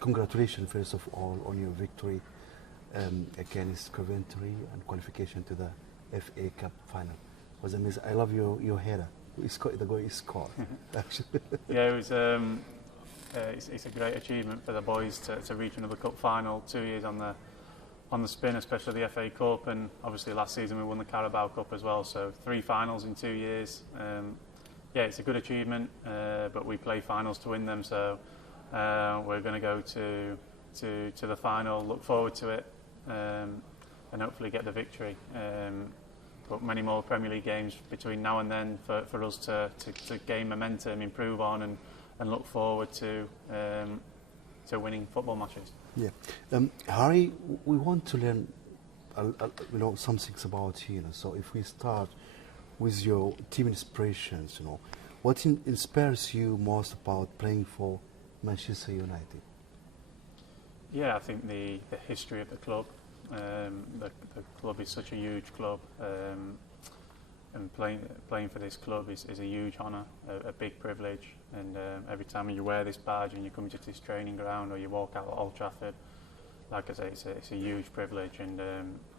Congratulations, first of all, on your victory against Coventry and qualification to the FA Cup final. It was amazing. I love your header. The goal you scored, actually. Yeah, it was. It's a great achievement for the boys to reach another cup final 2 years on the spin, especially the FA Cup, and obviously last season we won the Carabao Cup as well. So 3 finals in 2 years. Yeah, it's a good achievement, but we play finals to win them. So we're going to go to the final. Look forward to it, and hopefully get the victory. But many more Premier League games between now and then for us to gain momentum, improve on, and look forward to winning football matches. Yeah, Harry, we want to learn some things about you. So if we start with your team inspirations, what inspires you most about playing for Manchester United? Yeah, I think the history of the club. The club is such a huge club, and playing for this club is a huge honour, a big privilege. And every time you wear this badge and you come to this training ground or you walk out at Old Trafford, like I say, it's a huge privilege. And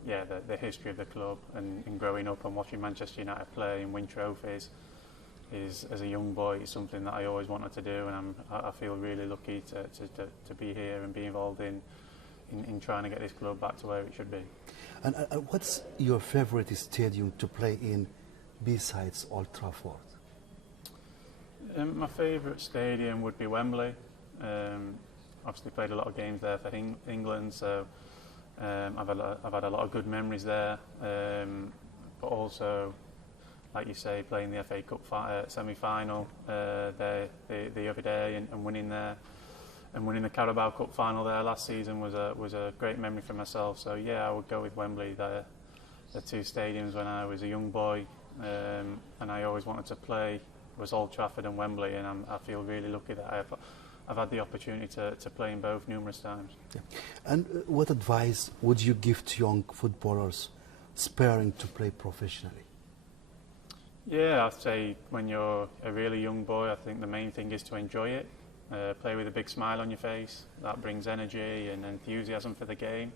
yeah, the history of the club and growing up and watching Manchester United play and win trophies is, as a young boy, is something that I always wanted to do. And I feel really lucky to be here and be involved in trying to get this club back to where it should be. And what's your favourite stadium to play in besides Old Trafford? My favourite stadium would be Wembley. Obviously played a lot of games there for England, so I've had a lot of good memories there. But also, like you say, playing the FA Cup semi-final the other day and winning there. And winning the Carabao Cup final there last season was a great memory for myself. So yeah, I would go with Wembley. The 2 stadiums when I was a young boy, and I always wanted to play was Old Trafford and Wembley, and I feel really lucky that I've had the opportunity to play in both numerous times. Yeah. And what advice would you give to young footballers aspiring to play professionally? Yeah, I'd say when you're a really young boy, I think the main thing is to enjoy it. Play with a big smile on your face. That brings energy and enthusiasm for the game.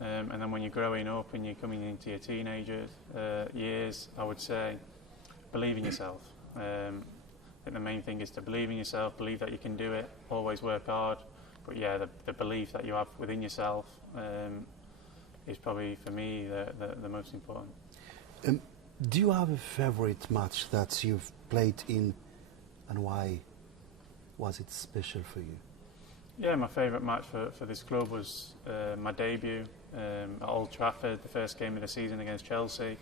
And then when you're growing up and you're coming into your teenager years, I would say believe in yourself. I think the main thing is to believe in yourself, believe that you can do it, always work hard. But yeah, the belief that you have within yourself is probably, for me, the most important. Do you have a favourite match that you've played in, and why was it special for you? Yeah, my favourite match for this club was my debut at Old Trafford, the first game of the season against Chelsea.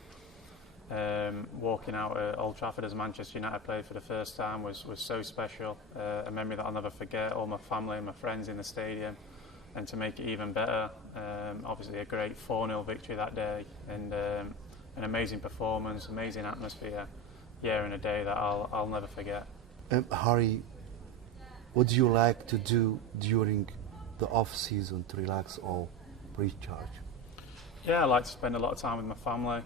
Walking out at Old Trafford as a Manchester United player for the first time was so special, a memory that I'll never forget. All my family and my friends in the stadium, and to make it even better, obviously a great 4-0 victory that day, and an amazing performance, amazing atmosphere. Yeah, and a day that I'll never forget. Harry, what do you like to do during the off-season to relax or recharge? Yeah, I like to spend a lot of time with my family,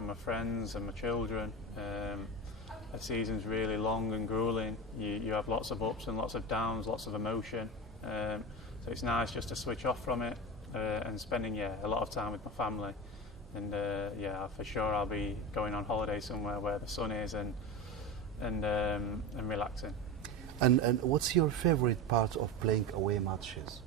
my friends and my children. A season's really long and grueling. You have lots of ups and lots of downs, lots of emotion. So it's nice just to switch off from it and spending a lot of time with my family. And yeah, for sure I'll be going on holiday somewhere where the sun is and relaxing. And what's your favourite part of playing away matches?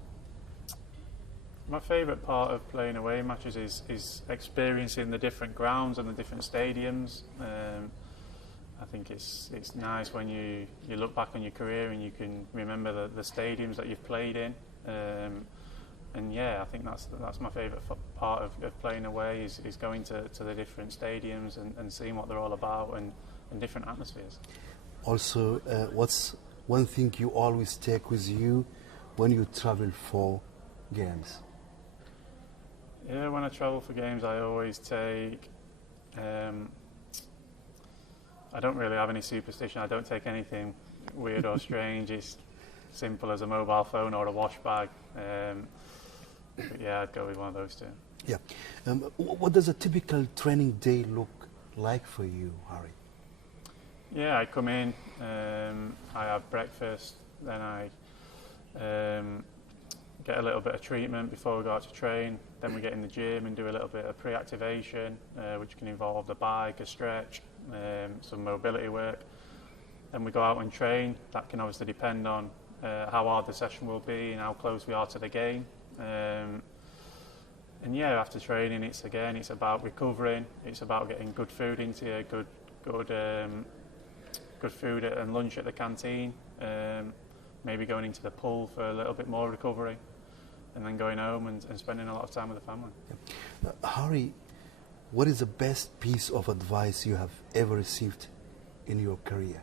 My favourite part of playing away matches is experiencing the different grounds and the different stadiums. I think it's nice when you look back on your career and you can remember the stadiums that you've played in. And yeah, I think that's my favourite part of playing away is going to the different stadiums and seeing what they're all about and different atmospheres. Also, what's one thing you always take with you when you travel for games? Yeah, when I travel for games, I always take. I don't really have any superstition. I don't take anything weird or strange. It's simple as a mobile phone or a wash bag. But yeah, I'd go with one of those two. Yeah. What does a typical training day look like for you, Harry? Yeah, I come in, I have breakfast, then I get a little bit of treatment before we go out to train. Then we get in the gym and do a little bit of pre-activation, which can involve the bike, a stretch, some mobility work. Then we go out and train. That can obviously depend on how hard the session will be and how close we are to the game. And yeah, after training, it's about recovering. It's about getting good food into you, good food and lunch at the canteen. Maybe going into the pool for a little bit more recovery, and then going home and spending a lot of time with the family. Harry, what is the best piece of advice you have ever received in your career?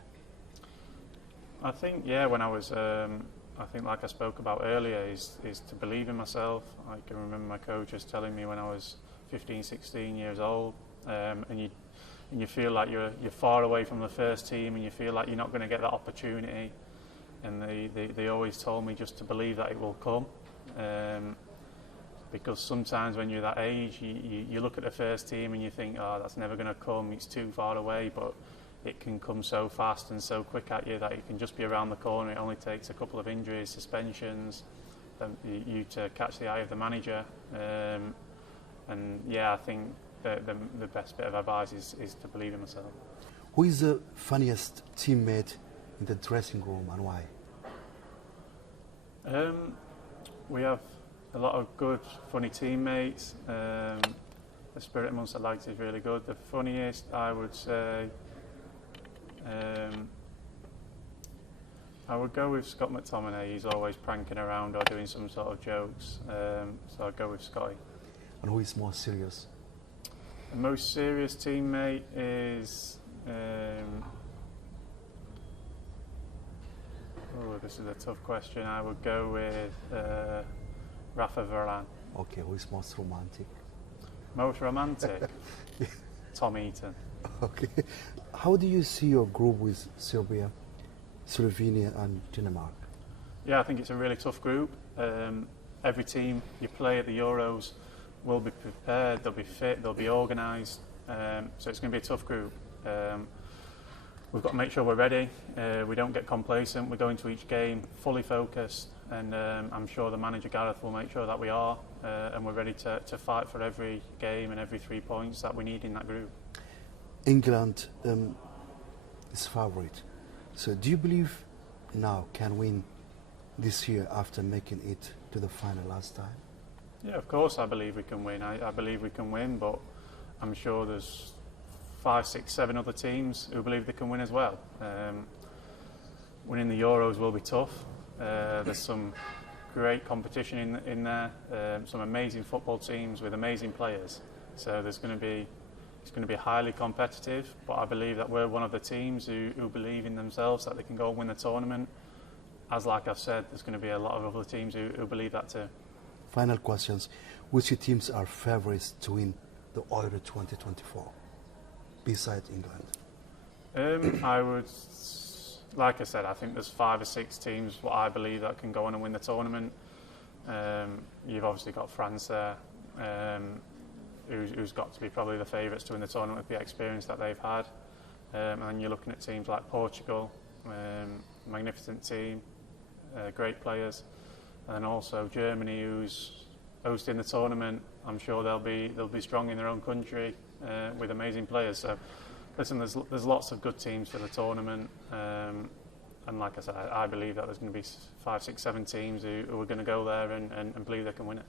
I think, when I was, I think like I spoke about earlier, is to believe in myself. I can remember my coaches telling me when I was 15, 16 years old, and you feel like you're far away from the first team, and you feel like you're not going to get that opportunity. And they always told me just to believe that it will come, because sometimes when you're that age, you look at the first team and you think, oh, that's never going to come, it's too far away, but it can come so fast and so quick at you that it can just be around the corner. It only takes a couple of injuries, suspensions, you to catch the eye of the manager. And yeah, I think the best bit of advice is to believe in myself. Who is the funniest teammate in the dressing room and why? We have a lot of good, funny teammates. The spirit amongst the lads is really good. The funniest, I would say, I would go with Scott McTominay. He's always pranking around or doing some sort of jokes, so I'd go with Scotty. And who is more serious? The most serious teammate is... this is a tough question. I would go with Rafa Varane. Okay, who is most romantic? Most romantic? Tom Eaton. Okay. How do you see your group with Serbia, Slovenia and Denmark? Yeah, I think it's a really tough group. Every team you play at the Euros will be prepared, they'll be fit, they'll be organised. So it's going to be a tough group. We've got to make sure we're ready. We don't get complacent. We go into each game fully focused, and I'm sure the manager Gareth will make sure that we are, and we're ready to fight for every game and every 3 points that we need in that group. England is favourite. So do you believe now can win this year after making it to the final last time? Yeah, of course I believe we can win. I believe we can win, but I'm sure there's 5, 6, 7 other teams who believe they can win as well. Winning the Euros will be tough. There's some great competition in there, some amazing football teams with amazing players. So it's going to be highly competitive, but I believe that we're one of the teams who believe in themselves that they can go and win the tournament. As like I've said, there's going to be a lot of other teams who believe that too. Final questions. Which teams are favourites to win the Euro 2024? Besides England? I would, like I said, I think there's 5 or 6 teams what I believe that can go on and win the tournament. You've obviously got France there, who's got to be probably the favourites to win the tournament with the experience that they've had. And then you're looking at teams like Portugal, magnificent team, great players, and then also Germany, who's hosting the tournament. I'm sure they'll be strong in their own country. With amazing players. So, listen, there's lots of good teams for the tournament, and like I said, I believe that there's going to be 5, 6, 7 teams who are going to go there and believe they can win it.